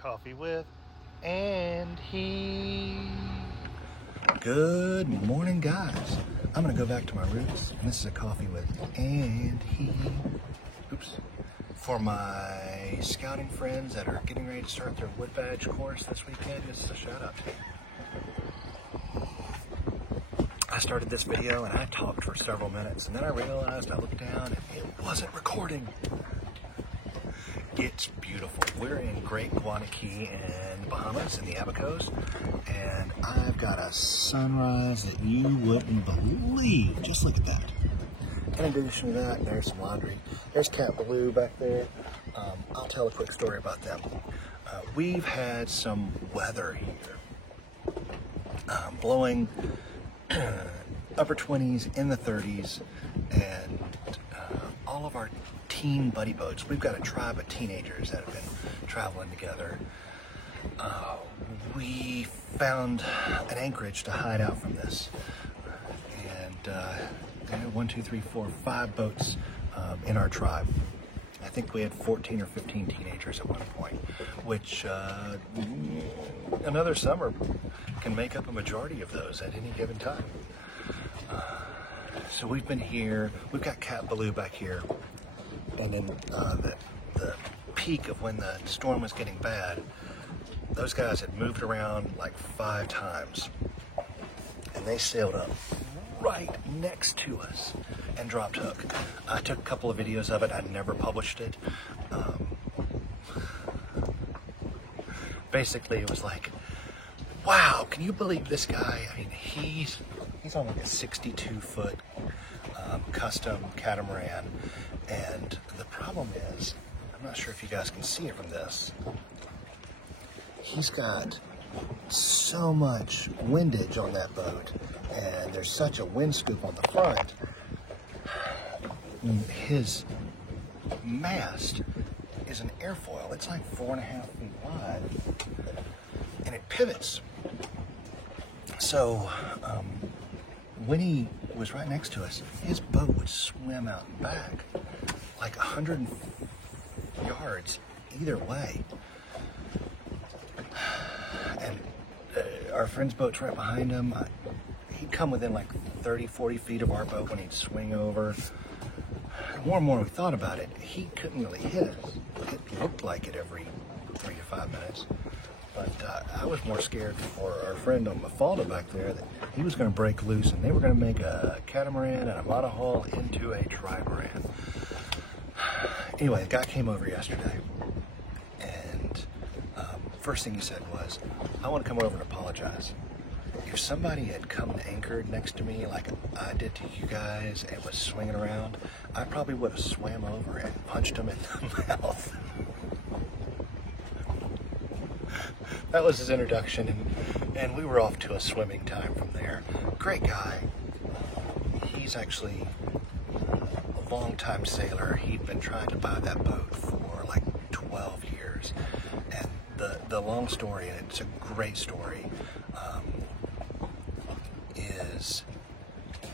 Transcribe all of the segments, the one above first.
Coffee with Andy. Good morning, guys. I'm gonna go back to my roots, and this is a coffee with Andy. Oops. For my scouting friends that are getting ready to start their wood badge course this weekend, this is a shout out to you. I started this video and I talked for several minutes, and then I realized, I looked down and it wasn't recording. It's beautiful. We're in Great Guanaqui in the Bahamas, in the Abacos, and I've got a sunrise that you wouldn't believe. Just look at that. In addition to that, there's some laundry. There's Cat Baloo back there. I'll tell a quick story about them. We've had some weather here, blowing upper 20s, in the 30s, and all of our teen buddy boats. We've got a tribe of teenagers that have been traveling together. We found an anchorage to hide out from this, and 1, 2, 3, 4, 5 boats in our tribe. I think we had 14 or 15 teenagers at one point, which another summer can make up a majority of those at any given time. So we've been here. We've got Cat Baloo back here, and then the peak of when the storm was getting bad, those guys had moved around like 5 times, and they sailed up right next to us and dropped hook. I took a couple of videos of it. I never published it. Basically, it was like, wow, can you believe this guy? I mean, he's on like a 62-foot custom catamaran, and the problem is, I'm not sure if you guys can see it from this, he's got so much windage on that boat, and there's such a wind scoop on the front. His mast is an airfoil. It's like 4.5 feet wide, and it pivots. So when he was right next to us, his boat would swim out and back like 100 yards either way. And our friend's boat's right behind him. He'd come within like 30, 40 feet of our boat when he'd swing over. More and more we thought about it, he couldn't really hit us. It looked like it every 3 to 5 minutes. But I was more scared for our friend on Mafalda back there that he was going to break loose and they were going to make a catamaran and a monohull into a trimaran. Anyway, the guy came over yesterday, and first thing he said was, I want to come over and apologize. If somebody had come and anchored next to me like I did to you guys and was swinging around, I probably would have swam over and punched him in the mouth. That was his introduction, and we were off to a swimming time from there. Great guy. He's actually a long-time sailor. He'd been trying to buy that boat for like 12 years. And the long story, and it's a great story, is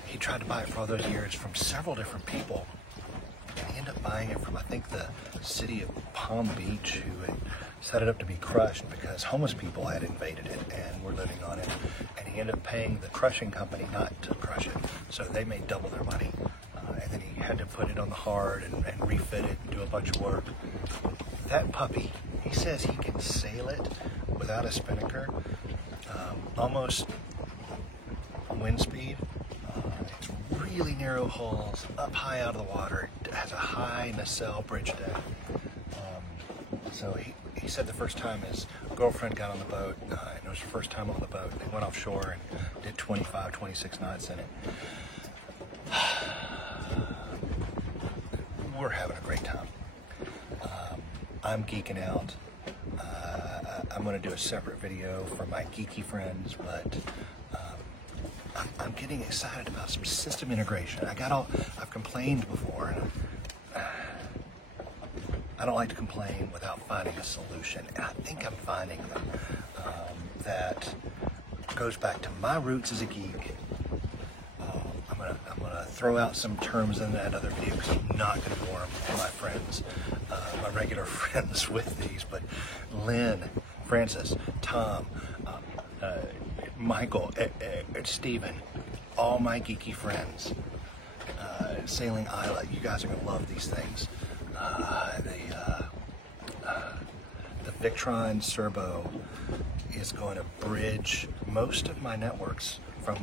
he tried to buy it for all those years from several different people. And he ended up buying it from, I think, the city of Palm Beach, who had set it up to be crushed because homeless people had invaded it and were living on it. And he ended up paying the crushing company not to crush it, so they made double their money. And then he had to put it on the hard and refit it and do a bunch of work. That puppy, he says he can sail it without a spinnaker, almost wind speed. It's really narrow hulls, up high out of the water. It has a high nacelle bridge deck. So he said the first time his girlfriend got on the boat, and it was her first time on the boat, they went offshore and did 25, 26 knots in it. We're having a great time. I'm geeking out. I'm going to do a separate video for my geeky friends, but I'm getting excited about some system integration. I've complained before, and I don't like to complain without finding a solution, and I think I'm finding them. That goes back to my roots as a geek. I'm gonna throw out some terms in that other video because I'm not gonna bore them, my friends. my regular friends with these, but Lynn, Francis, Tom, Michael, Stephen, all my geeky friends, Sailing Isla, you guys are going to love these things. The Victron Serbo is going to bridge most of my networks from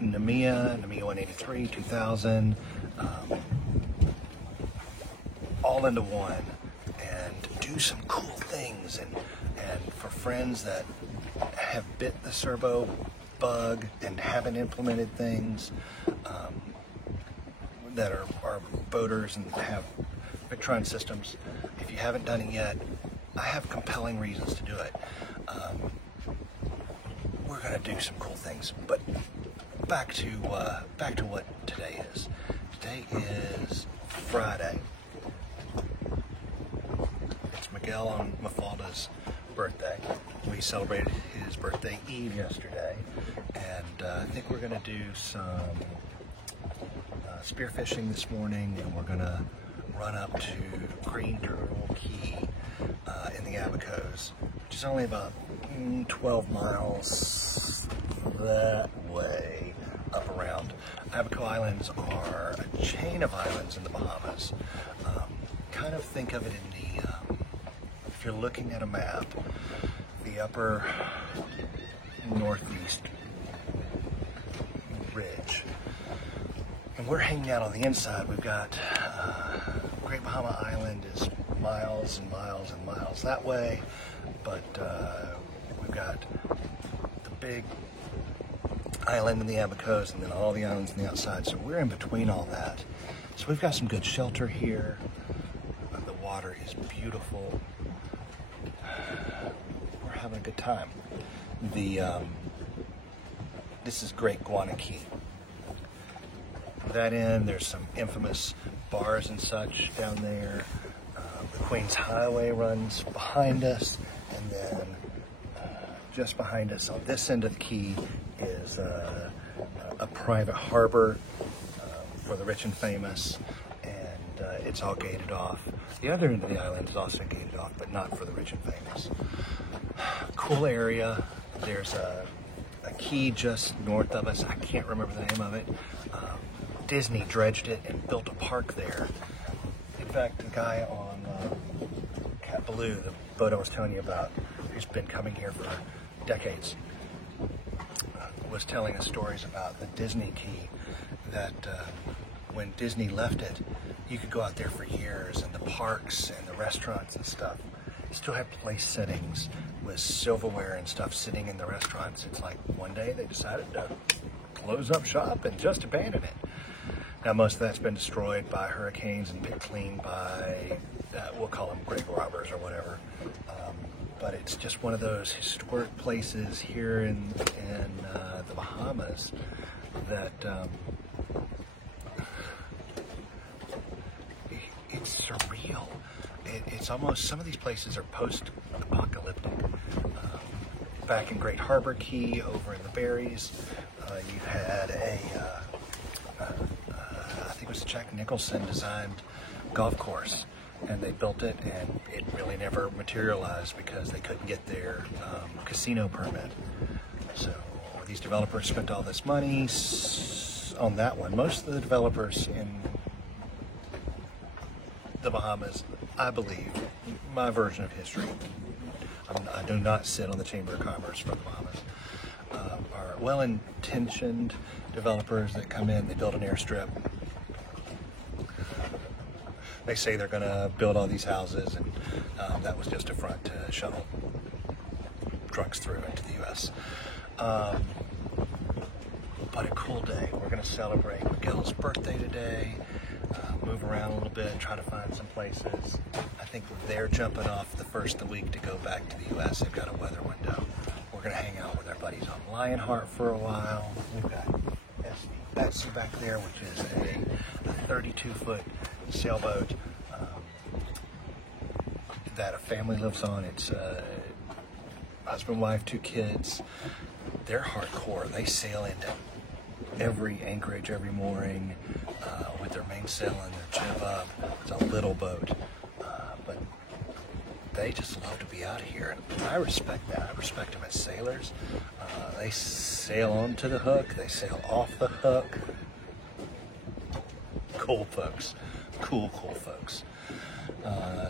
NMEA 183, 2000, all into one, and do some cool things. And for friends that have bit the Serbo bug and haven't implemented things, that are boaters and have Victron systems, if you haven't done it yet, I have compelling reasons to do it. We're gonna do some cool things, but back to what today is. Today is Friday. It's Miguel on Mafalda's birthday. We celebrated his birthday eve yesterday, and I think we're gonna do some spearfishing this morning, and we're gonna run up to Green Turtle Key in the Abacos, which is only about 12 miles that way up around. Abaco Islands are a chain of islands in the Bahamas. Kind of think of it in the, if you're looking at a map, the upper northeast ridge. And we're hanging out on the inside. We've got Great Bahama Island is miles and miles and miles that way, but we've got the big island in the Abacos and then all the islands on the outside. So we're in between all that. So we've got some good shelter here. The water is beautiful. We're having a good time. This is Great Guana Key. That end, there's some infamous bars and such down there. The Queens Highway runs behind us, and then just behind us on this end of the key is a private harbor for the rich and famous, and it's all gated off. The other end of the island is also gated off, but not for the rich and famous. Cool area. There's a key just north of us. I can't remember the name of it. Disney dredged it and built a park there. In fact, the guy on Cat Blue, the boat I was telling you about, who's been coming here for decades, was telling us stories about the Disney Key, that when Disney left it, you could go out there for years, and the parks and the restaurants and stuff still had place settings with silverware and stuff sitting in the restaurants. It's like one day they decided to close up shop and just abandon it. Now, most of that's been destroyed by hurricanes and picked clean by, we'll call them grave robbers or whatever. But it's just one of those historic places here in the Bahamas that it's surreal. It's almost, some of these places are post-apocalyptic. Back in Great Harbor Key over in the Berries, you had I think it was Jack Nicholson designed golf course, and they built it, and it really never materialized because they couldn't get their casino permit. So these developers spent all this money on that one. Most of the developers in the Bahamas, I believe, my version of history, I do not sit on the Chamber of Commerce for the Bahamas, are well-intentioned developers that come in, they build an airstrip. They say they're going to build all these houses, and that was just a front to shuttle trucks through into the U.S. But a cool day. We're going to celebrate Miguel's birthday today, move around a little bit, try to find some places. I think they're jumping off the first of the week to go back to the U.S. They've got a weather window. We're going to hang out with our buddies on Lionheart for a while. We've got Betsy back there, which is a 32-foot sailboat that a family lives on. It's husband, wife, 2 kids. They're hardcore. They sail into every anchorage every morning with their mainsail and their jib up. It's a little boat. they just love to be out here. And I respect that. I respect them as sailors. They sail onto the hook. They sail off the hook. Cool folks. Cool folks.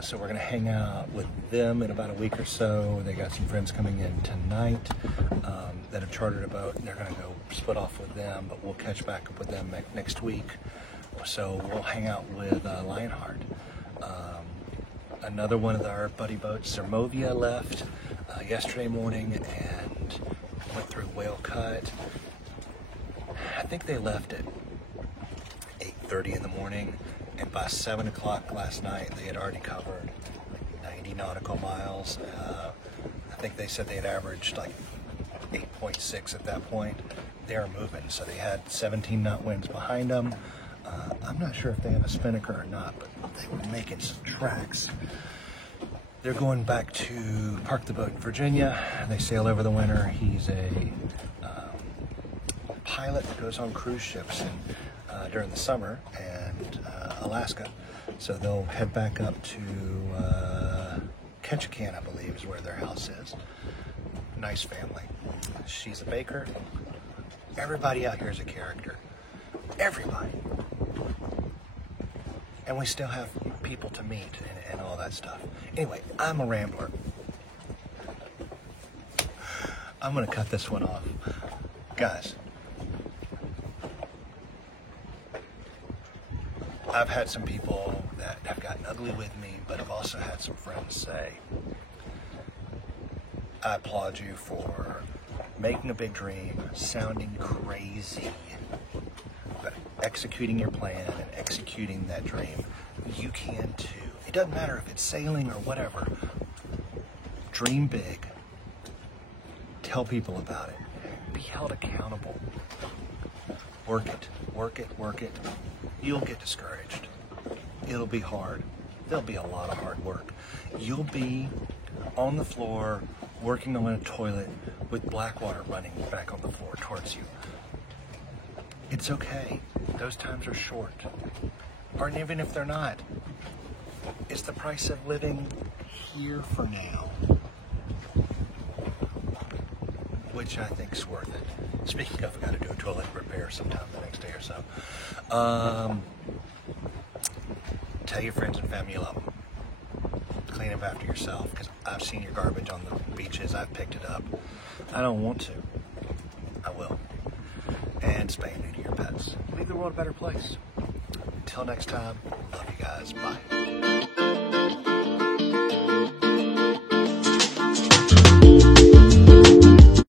So we're going to hang out with them in about a week or so. They got some friends coming in tonight that have chartered a boat, and they're going to go split off with them, but we'll catch back up with them next week. So we'll hang out with Lionheart. Another one of our buddy boats, Zermovia, left yesterday morning and went through Whale Cut. I think they left at 8:30 in the morning, and by 7 o'clock last night they had already covered like 90 nautical miles. I think they said they had averaged like 8.6 at that point. They are moving, so they had 17 knot winds behind them. I'm not sure if they have a spinnaker or not, but they were making some tracks. They're going back to park the boat in Virginia. They sail over the winter. He's a pilot that goes on cruise ships during the summer and Alaska. So they'll head back up to Ketchikan, I believe, is where their house is. Nice family. She's a baker. Everybody out here is a character. Everybody. And we still have people to meet and all that stuff. Anyway, I'm a rambler. I'm gonna cut this one off. Guys, I've had some people that have gotten ugly with me, but I've also had some friends say, I applaud you for making a big dream, sounding crazy, but executing your plan and executing that dream. You can too. It doesn't matter if it's sailing or whatever. Dream big. Tell people about it. Be held accountable. Work it, work it, work it. You'll get discouraged. It'll be hard. There'll be a lot of hard work. You'll be on the floor working on a toilet with black water running back on the floor towards you. It's okay. Those times are short. Or even if they're not, it's the price of living here for now, which I think's worth it. Speaking of, I got to do a toilet repair sometime the next day or so. Tell your friends and family you love them. Clean up after yourself, because I've seen your garbage on the beaches. I've picked it up. I don't want to. I will. And spay and neuter your pets. Leave the world a better place. Until next time, love you guys. Bye.